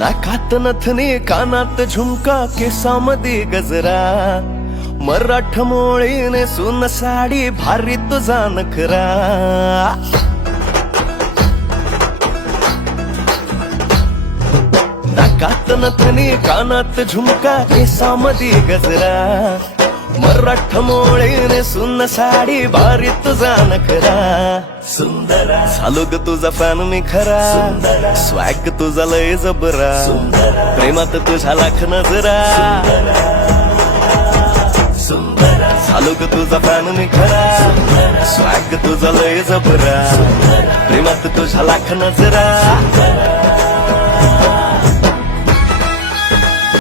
नाकात नथनी कानात झुमका केसामध्ये गजरा मराठ मोळीने सुन साडी भारी तुझा नखरा नाकात नथनी कानात झुमका केसामध्ये गजरा मराठ मोळीने सुन साडी भारी तुझा नखरा सुंदरा झालो ग तुझा फॅन मी खरा स्वॅग तुझा लय जबरा प्रेमात तुझ्या लाख नजरा झालो ग तुझा फॅन मी खरा स्वॅग तुझा लय जबरा प्रेमात तुझ्या लाख नजरा